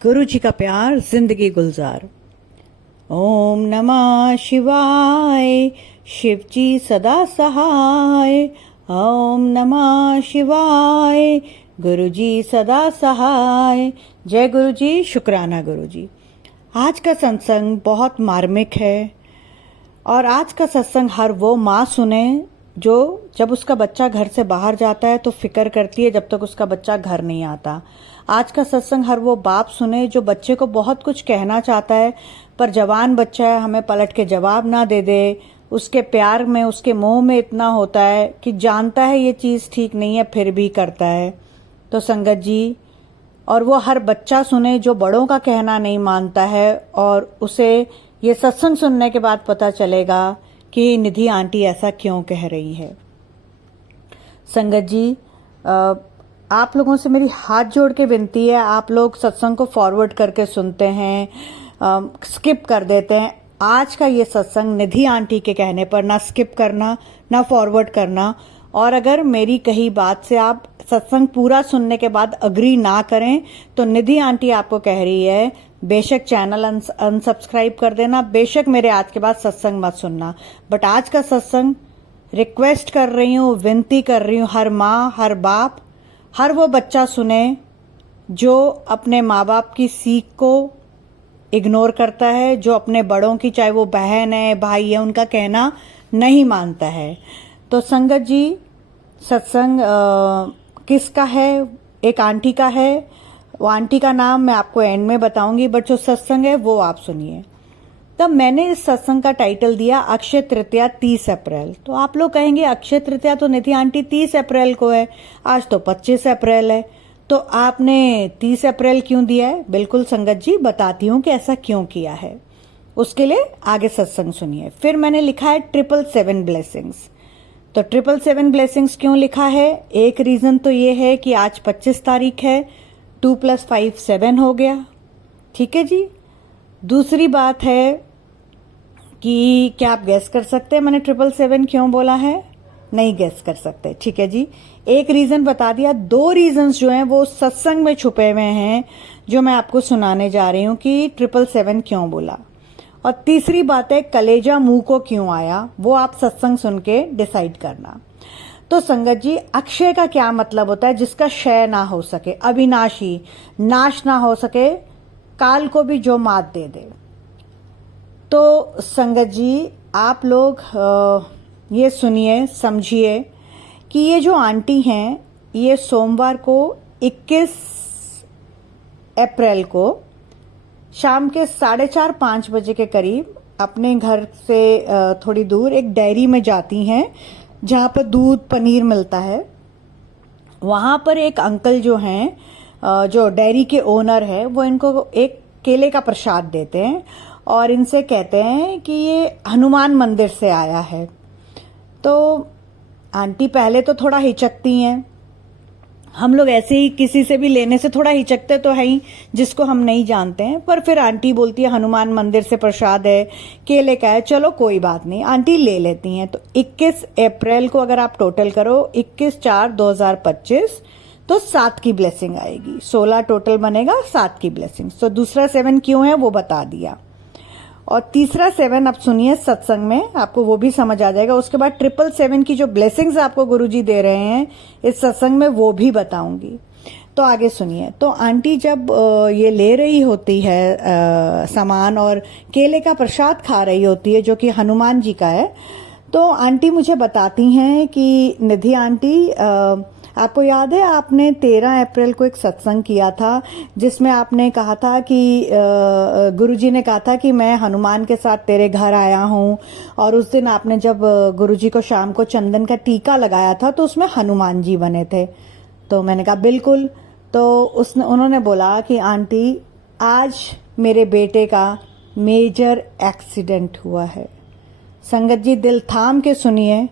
गुरु जी का प्यार जिंदगी गुलजार। ओम नमः शिवाय, शिव जी सदा सहाय। ओम नमः शिवाय, गुरु जी सदा सहाय। जय गुरु जी, शुक्राना गुरु जी। आज का सत्संग बहुत मार्मिक है और आज का सत्संग हर वो माँ सुने जो जब उसका बच्चा घर से बाहर जाता है तो फिक्र करती है जब तक उसका बच्चा घर नहीं आता। आज का सत्संग हर वो बाप सुने जो बच्चे को बहुत कुछ कहना चाहता है पर जवान बच्चा है, हमें पलट के जवाब ना दे दे। उसके प्यार में, उसके मोह में इतना होता है कि जानता है ये चीज़ ठीक नहीं है फिर भी करता है। तो संगत जी, और वो हर बच्चा सुने जो बड़ों का कहना नहीं मानता है और उसे ये सत्संग सुनने के बाद पता चलेगा कि निधि आंटी ऐसा क्यों कह रही है। संगत जी, आप लोगों से मेरी हाथ जोड़ के विनती है, आप लोग सत्संग को फॉरवर्ड करके सुनते हैं, स्किप कर देते हैं। आज का ये सत्संग निधि आंटी के कहने पर ना स्किप करना ना फॉरवर्ड करना। और अगर मेरी कही बात से आप सत्संग पूरा सुनने के बाद अग्री ना करें तो निधि आंटी आपको कह रही है बेशक चैनल अनसब्सक्राइब कर देना, बेशक मेरे आज के बाद सत्संग मत सुनना। बट आज का सत्संग रिक्वेस्ट कर रही हूँ, विनती कर रही हूँ, हर माँ हर बाप हर वो बच्चा सुने जो अपने माँ बाप की सीख को इग्नोर करता है, जो अपने बड़ों की, चाहे वो बहन है भाई है, उनका कहना नहीं मानता है। तो संगत जी, सत्संग किसका है? एक आंटी का है। वो आंटी का नाम मैं आपको एंड में बताऊंगी, बट जो सत्संग है वो आप सुनिए। तब मैंने इस सत्संग का टाइटल दिया अक्षय तृतीया 30 अप्रैल। तो आप लोग कहेंगे अक्षय तृतीया तो निधि आंटी 30 अप्रैल को है, आज तो 25 अप्रैल है, तो आपने 30 अप्रैल क्यों दिया है? बिल्कुल संगत जी, बताती हूँ कि ऐसा क्यों किया है। उसके लिए आगे सत्संग सुनिए। फिर मैंने लिखा है 777 ब्लेसिंग्स। तो 777 ब्लेसिंग्स क्यों लिखा है? एक रीजन तो ये है कि आज 25 तारीख है, 2 + 5 7 हो गया, ठीक है जी। दूसरी बात है कि क्या आप गैस कर सकते हैं मैंने 777 क्यों बोला है? नहीं गैस कर सकते, ठीक है जी। एक रीजन बता दिया, दो रीजंस जो हैं वो सत्संग में छुपे हुए हैं जो मैं आपको सुनाने जा रही हूं कि 777 क्यों बोला। और तीसरी बात है कलेजा मुंह को क्यों आया, वो आप सत्संग सुन के डिसाइड करना। तो संगत जी, अक्षय का क्या मतलब होता है? जिसका क्षय ना हो सके, अविनाशी, नाश ना हो सके, काल को भी जो मात दे दे। तो संगत जी, आप लोग ये सुनिए, समझिए कि ये जो आंटी हैं ये सोमवार को 21 अप्रैल को शाम के 4:30-5 बजे के करीब अपने घर से थोड़ी दूर एक डेयरी में जाती हैं जहां पर दूध पनीर मिलता है। वहां पर एक अंकल जो हैं, जो डेयरी के ओनर है, वो इनको एक केले का प्रसाद देते हैं और इनसे कहते हैं कि ये हनुमान मंदिर से आया है। तो आंटी पहले तो थोड़ा हिचकती हैं, हम लोग ऐसे ही किसी से भी लेने से थोड़ा हिचकते तो है ही जिसको हम नहीं जानते हैं, पर फिर आंटी बोलती है हनुमान मंदिर से प्रसाद है, केले का है, चलो कोई बात नहीं, आंटी ले लेती हैं। तो 21 अप्रैल को अगर आप टोटल करो 21/4/2025 तो 7 की ब्लेसिंग आएगी, 16 टोटल बनेगा, 7 की ब्लेसिंग। तो दूसरा 7 क्यों है वो बता दिया, और तीसरा 7 अब सुनिए सत्संग में, आपको वो भी समझ आ जाएगा। उसके बाद 777 की जो ब्लेसिंग्स आपको गुरुजी दे रहे हैं इस सत्संग में वो भी बताऊंगी। तो आगे सुनिए। तो आंटी जब ये ले रही होती है सामान और केले का प्रसाद खा रही होती है जो कि हनुमान जी का है, तो आंटी मुझे बताती हैं कि निधि आंटी, आपको याद है आपने 13 अप्रैल को एक सत्संग किया था जिसमें आपने कहा था कि गुरुजी ने कहा था कि मैं हनुमान के साथ तेरे घर आया हूं, और उस दिन आपने जब गुरुजी को शाम को चंदन का टीका लगाया था तो उसमें हनुमान जी बने थे। तो मैंने कहा बिल्कुल। तो उन्होंने बोला कि आंटी आज मेरे बेटे का मेजर एक्सीडेंट हुआ है। संगत जी, दिल थाम के सुनिए,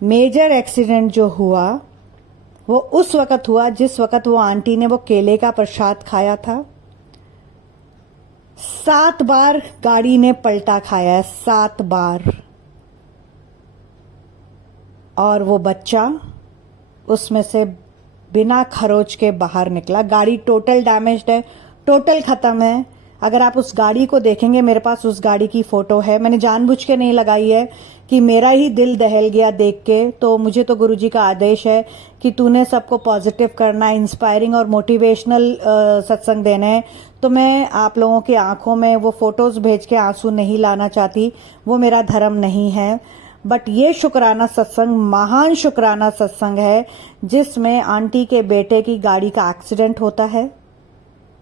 मेजर एक्सीडेंट जो हुआ वो उस वक्त हुआ जिस वक्त वो आंटी ने वो केले का प्रसाद खाया था। 7 बार गाड़ी ने पलटा खाया है, 7 बार। और वो बच्चा उसमें से बिना खरोच के बाहर निकला। गाड़ी टोटल डैमेज्ड है, टोटल खत्म है। अगर आप उस गाड़ी को देखेंगे, मेरे पास उस गाड़ी की फोटो है, मैंने जानबूझ के नहीं लगाई है कि मेरा ही दिल दहल गया देख के। तो मुझे तो गुरुजी का आदेश है कि तूने सबको पॉजिटिव करना, इंस्पायरिंग और मोटिवेशनल सत्संग देने हैं। तो मैं आप लोगों की आंखों में वो फोटोज भेज के आंसू नहीं लाना चाहती, वो मेरा धर्म नहीं है। बट ये शुक्राना सत्संग महान शुक्राना सत्संग है, जिसमें आंटी के बेटे की गाड़ी का एक्सीडेंट होता है,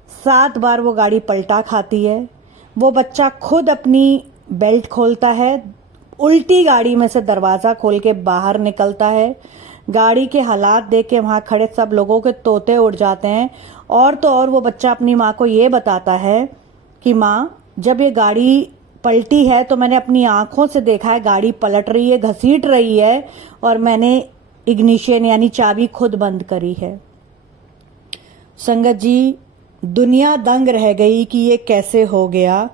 7 बार वो गाड़ी पलटा खाती है, वो बच्चा खुद अपनी बेल्ट खोलता है, उल्टी गाड़ी में से दरवाजा खोल के बाहर निकलता है। गाड़ी के हालात देख के वहां खड़े सब लोगों के तोते उड़ जाते हैं। और तो और वो बच्चा अपनी माँ को ये बताता है कि माँ, जब ये गाड़ी पलटी है तो मैंने अपनी आंखों से देखा है, गाड़ी पलट रही है, घसीट रही है, और मैंने इग्निशन यानी चाबी खुद बंद करी है। संगत जी, दुनिया दंग रह गई कि ये कैसे हो गया,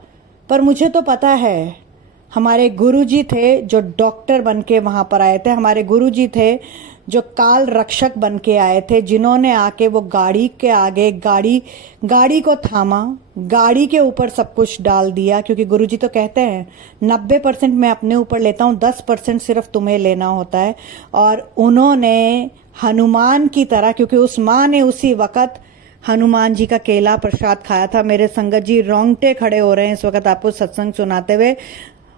पर मुझे तो पता है। हमारे गुरुजी थे जो डॉक्टर बन के वहां पर आए थे, हमारे गुरुजी थे जो काल रक्षक बन के आए थे, जिन्होंने आके वो गाड़ी के आगे गाड़ी को थामा, गाड़ी के ऊपर सब कुछ डाल दिया। क्योंकि गुरुजी तो कहते हैं 90% मैं अपने ऊपर लेता हूँ, 10% सिर्फ तुम्हें लेना होता है। और उन्होंने हनुमान की तरह, क्योंकि उस माँ ने उसी वक्त हनुमान जी का केला प्रसाद खाया था। मेरे संगत जी रोंगटे खड़े हो रहे हैं इस वक्त आपको सत्संग सुनाते हुए,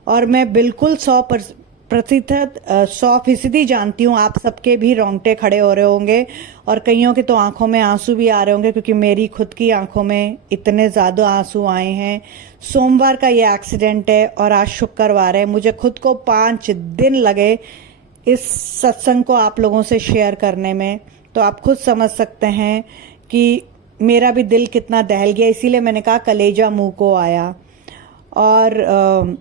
और मैं बिल्कुल 100% जानती हूँ आप सबके भी रोंगटे खड़े हो रहे होंगे, और कईयों के तो आंखों में आंसू भी आ रहे होंगे, क्योंकि मेरी खुद की आंखों में इतने ज्यादा आंसू आए हैं। सोमवार का ये एक्सीडेंट है और आज शुक्रवार है। मुझे खुद को 5 दिन लगे इस सत्संग को आप लोगों से शेयर करने में, तो आप खुद समझ सकते हैं कि मेरा भी दिल कितना दहल गया। इसीलिए मैंने कहा कलेजा मुंह को आया। और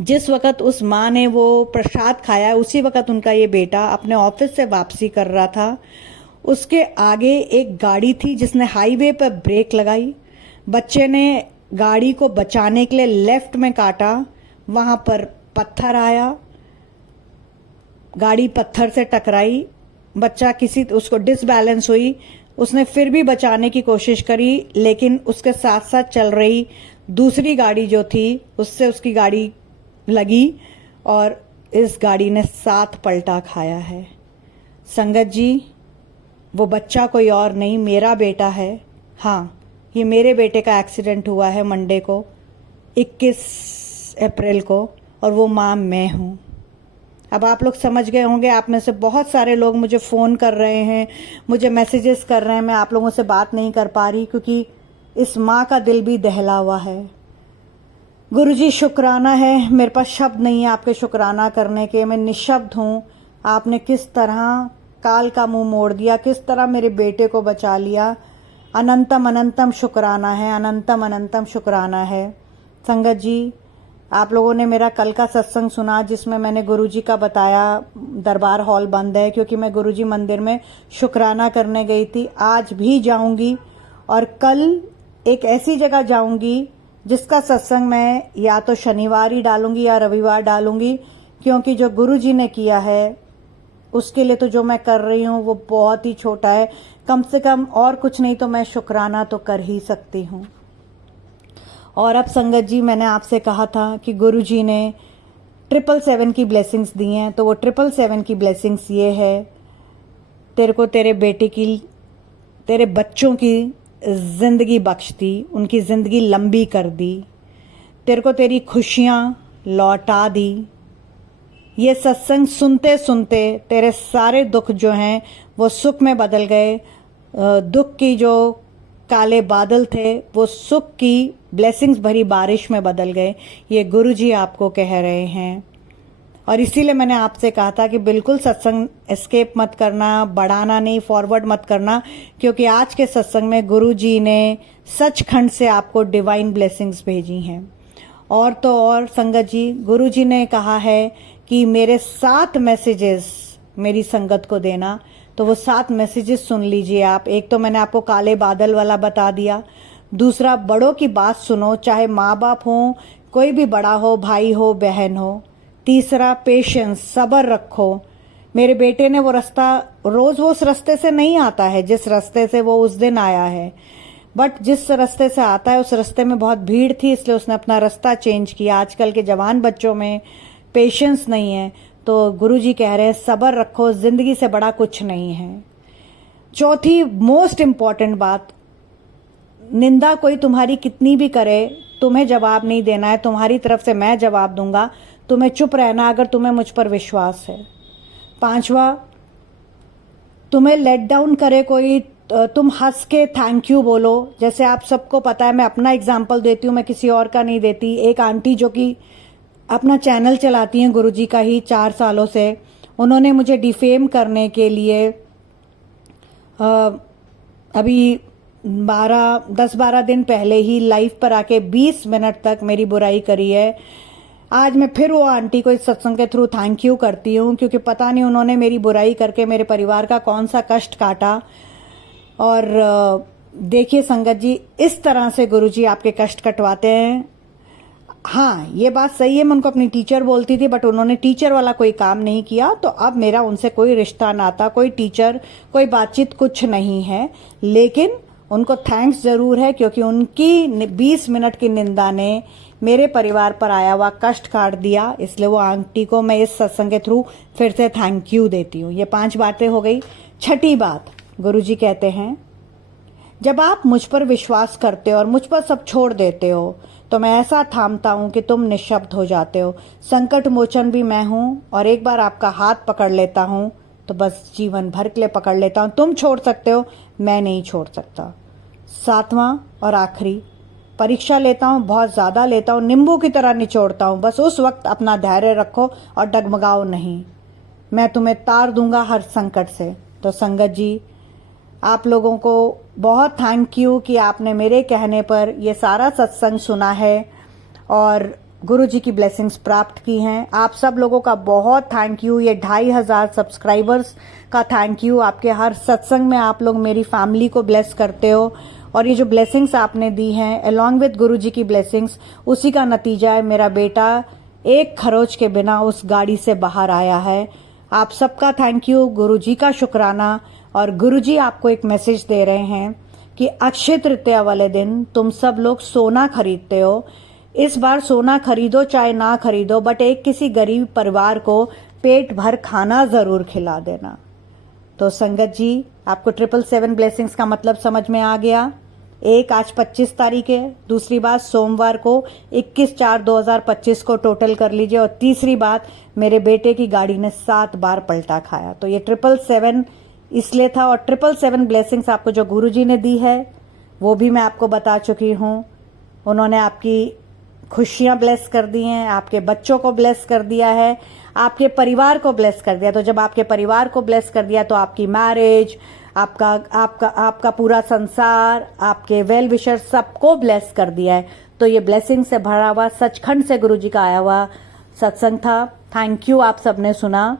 जिस वक्त उस माँ ने वो प्रसाद खाया, उसी वक्त उनका ये बेटा अपने ऑफिस से वापसी कर रहा था। उसके आगे एक गाड़ी थी जिसने हाईवे पर ब्रेक लगाई। बच्चे ने गाड़ी को बचाने के लिए लेफ्ट में काटा, वहां पर पत्थर आया, गाड़ी पत्थर से टकराई, बच्चा उसको डिसबैलेंस हुई। उसने फिर भी बचाने की कोशिश करी, लेकिन उसके साथ साथ चल रही दूसरी गाड़ी जो थी उससे उसकी गाड़ी लगी और इस गाड़ी ने 7 पलटा खाया है। संगत जी, वो बच्चा कोई और नहीं, मेरा बेटा है। हाँ, ये मेरे बेटे का एक्सीडेंट हुआ है मंडे को, 21 अप्रैल को, और वो माँ मैं हूँ। अब आप लोग समझ गए होंगे। आप में से बहुत सारे लोग मुझे फ़ोन कर रहे हैं, मुझे मैसेजेस कर रहे हैं। मैं आप लोगों से बात नहीं कर पा रही क्योंकि इस माँ का दिल भी दहला हुआ है। गुरुजी शुक्राना है, मेरे पास शब्द नहीं है आपके शुक्राना करने के। मैं निशब्द हूँ। आपने किस तरह काल का मुंह मोड़ दिया, किस तरह मेरे बेटे को बचा लिया। अनंतम अनंतम शुक्राना है, अनंतम अनंतम शुक्राना है। संगत जी, आप लोगों ने मेरा कल का सत्संग सुना जिसमें मैंने गुरुजी का बताया दरबार हॉल बंद है, क्योंकि मैं गुरुजी मंदिर में शुक्राना करने गई थी। आज भी जाऊंगी और कल एक ऐसी जगह जाऊंगी जिसका सत्संग मैं या तो शनिवार ही डालूंगी या रविवार डालूंगी, क्योंकि जो गुरुजी ने किया है उसके लिए तो जो मैं कर रही हूँ वो बहुत ही छोटा है। कम से कम और कुछ नहीं तो मैं शुक्राना तो कर ही सकती हूँ। और अब संगत जी, मैंने आपसे कहा था कि गुरुजी ने 777 की ब्लेसिंग्स दी हैं, तो वो 777 की ब्लेसिंग्स ये है, तेरे को तेरे बेटे की, तेरे बच्चों की जिंदगी बख्श दी, उनकी जिंदगी लंबी कर दी, तेरे को तेरी खुशियां लौटा दी। ये सत्संग सुनते सुनते तेरे सारे दुख जो हैं वो सुख में बदल गए। दुख की जो काले बादल थे वो सुख की ब्लेसिंग्स भरी बारिश में बदल गए। ये गुरुजी आपको कह रहे हैं। और इसीलिए मैंने आपसे कहा था कि बिल्कुल सत्संग एस्केप मत करना, बढ़ाना नहीं, फॉरवर्ड मत करना, क्योंकि आज के सत्संग में गुरुजी ने सचखंड से आपको डिवाइन ब्लेसिंग्स भेजी हैं। और तो और संगत जी, गुरुजी ने कहा है कि मेरे 7 मैसेजेस मेरी संगत को देना, तो वो 7 मैसेजेस सुन लीजिए आप। एक तो मैंने आपको काले बादल वाला बता दिया। दूसरा, बड़ों की बात सुनो, चाहे माँ बाप हो, कोई भी बड़ा हो, भाई हो, बहन हो। तीसरा, पेशेंस, सब्र रखो। मेरे बेटे ने वो रास्ता, रोज वो उस रास्ते से नहीं आता है जिस रास्ते से वो उस दिन आया है। बट जिस रास्ते से आता है उस रास्ते में बहुत भीड़ थी, इसलिए उसने अपना रास्ता चेंज किया। आजकल के जवान बच्चों में पेशेंस नहीं है, तो गुरुजी कह रहे हैं सब्र रखो, जिंदगी से बड़ा कुछ नहीं है। चौथी मोस्ट इंपॉर्टेंट बात, निंदा कोई तुम्हारी कितनी भी करे, तुम्हें जवाब नहीं देना है, तुम्हारी तरफ से मैं जवाब दूंगा, तुम्हें चुप रहना अगर तुम्हें मुझ पर विश्वास है। पांचवा, तुम्हें लेट डाउन करे कोई, तुम हंस के थैंक यू बोलो। जैसे आप सबको पता है, मैं अपना एग्जाम्पल देती हूँ, मैं किसी और का नहीं देती। एक आंटी जो कि अपना चैनल चलाती हैं गुरुजी का ही 4 सालों से, उन्होंने मुझे डिफेम करने के लिए अभी 10-12 दिन पहले ही लाइव पर आके 20 मिनट तक मेरी बुराई करी है। आज मैं फिर वो आंटी को इस सत्संग के थ्रू थैंक यू करती हूँ, क्योंकि पता नहीं उन्होंने मेरी बुराई करके मेरे परिवार का कौन सा कष्ट काटा। और देखिए संगत जी, इस तरह से गुरुजी आपके कष्ट कटवाते हैं। हाँ, ये बात सही है, मैं उनको अपनी टीचर बोलती थी, बट उन्होंने टीचर वाला कोई काम नहीं किया, तो अब मेरा उनसे कोई रिश्ता नाता, कोई टीचर, कोई बातचीत कुछ नहीं है। लेकिन उनको थैंक्स जरूर है, क्योंकि उनकी 20 मिनट की निंदा ने मेरे परिवार पर आया हुआ कष्ट काट दिया। इसलिए वो आंटी को मैं इस सत्संग के थ्रू फिर से थैंक यू देती हूँ। ये 5 बातें हो गई। छठी बात, गुरुजी कहते हैं जब आप मुझ पर विश्वास करते हो और मुझ पर सब छोड़ देते हो, तो मैं ऐसा थामता हूं कि तुम निःशब्द हो जाते हो। संकट मोचन भी मैं हूं, और एक बार आपका हाथ पकड़ लेता हूं तो बस जीवन भर के लिए पकड़ लेता हूं। तुम छोड़ सकते हो, मैं नहीं छोड़ सकता। 7वां और आखिरी, परीक्षा लेता हूं, बहुत ज्यादा लेता हूं, नींबू की तरह निचोड़ता हूं, बस उस वक्त अपना धैर्य रखो और डगमगाओ नहीं, मैं तुम्हें तार दूंगा हर संकट से। तो संगत जी, आप लोगों को बहुत थैंक यू कि आपने मेरे कहने पर ये सारा सत्संग सुना है और गुरुजी की ब्लेसिंग्स प्राप्त की हैं। आप सब लोगों का बहुत थैंक यू। ये 2500 सब्सक्राइबर्स का थैंक यू। आपके हर सत्संग में आप लोग मेरी फैमिली को ब्लेस करते हो, और ये जो ब्लेसिंग्स आपने दी हैं अलॉन्ग विद गुरुजी की ब्लेसिंग्स, उसी का नतीजा है मेरा बेटा एक खरोच के बिना उस गाड़ी से बाहर आया है। आप सबका थैंक यू, गुरुजी का शुक्राना। और गुरुजी आपको एक मैसेज दे रहे हैं कि अक्षय तृतीया वाले दिन तुम सब लोग सोना खरीदते हो। इस बार सोना खरीदो चाहे ना खरीदो, बट एक किसी गरीब परिवार को पेट भर खाना जरूर खिला देना। तो संगत जी, आपको 777 ब्लेसिंग्स का मतलब समझ में आ गया। एक, आज 25 तारीख है। दूसरी बात, सोमवार को 21/4/2025 को टोटल कर लीजिए। और तीसरी बात, मेरे बेटे की गाड़ी ने 7 बार पलटा खाया। तो ये 777 इसलिए था। और 777 ब्लेसिंग्स आपको जो गुरुजी ने दी है वो भी मैं आपको बता चुकी हूँ। उन्होंने आपकी खुशियां ब्लेस कर दी हैं, आपके बच्चों को ब्लेस कर दिया है, आपके परिवार को ब्लेस कर दिया। तो जब आपके परिवार को ब्लेस कर दिया तो आपकी मैरिज, आपका पूरा संसार, आपके वेल विशर सबको ब्लेस कर दिया है। तो ये ब्लेसिंग से भरा हुआ सचखंड से गुरुजी का आया हुआ सत्संग था। थैंक यू, आप सबने सुना।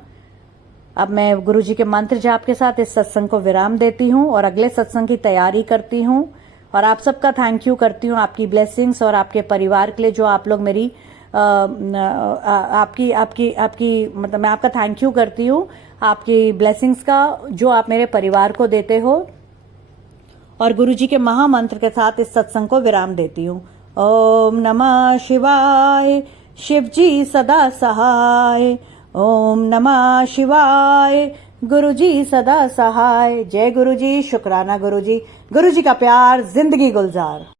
अब मैं गुरुजी के मंत्र जाप के साथ इस सत्संग को विराम देती हूँ और अगले सत्संग की तैयारी करती हूँ। और आप सबका थैंक यू करती हूँ, आपकी ब्लेसिंग्स और आपके परिवार के लिए जो आप लोग मेरी आपकी मतलब मैं आपका थैंक यू करती हूँ आपकी ब्लेसिंग्स का जो आप मेरे परिवार को देते हो। और गुरुजी के महामंत्र के साथ इस सत्संग को विराम देती हूँ। ओम नमः शिवाय, शिवजी सदा सहाय। ओम नमः शिवाय, गुरुजी सदा सहाय। जय गुरुजी, शुक्राना गुरुजी। गुरुजी का प्यार, जिंदगी गुलजार।